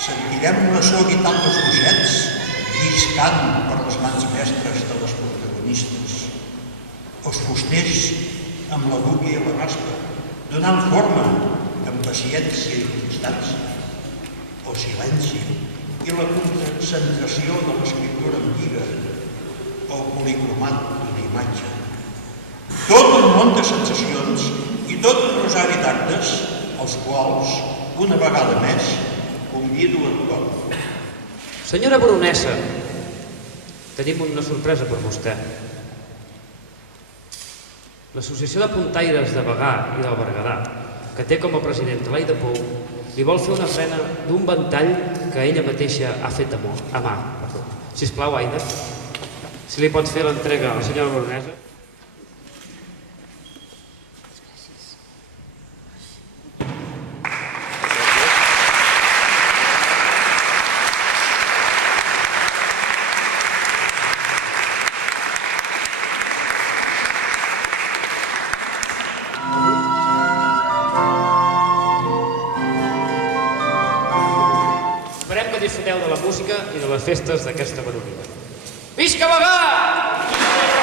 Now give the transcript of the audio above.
Sentirem una so vital dels boixets lliscant per les mans mestres de les protagonistes. Els fusters amb la gúbia i la raspa, donant forma amb paciència i constància. El silenci i la concentració de l'escriptura antiga, el policromat d'una imatge. Tot un món de sensacions i tot un rosari d'actes, els quals, una vegada més, convido a tothom. Senyora baronessa, tenim una sorpresa per vostè. L'Associació de Puntaires de Bagà i del Berguedà, que té com a presidenta l'Aida Pou, li vol fer una ofrena d'un ventall que ella mateixa ha fet a mà. Sisplau, Aida, si li pot fer l'entrega a la senyora baronessa. Esperem que disfruteu de la música i de les festes d'aquesta baronia. Visca Bagà!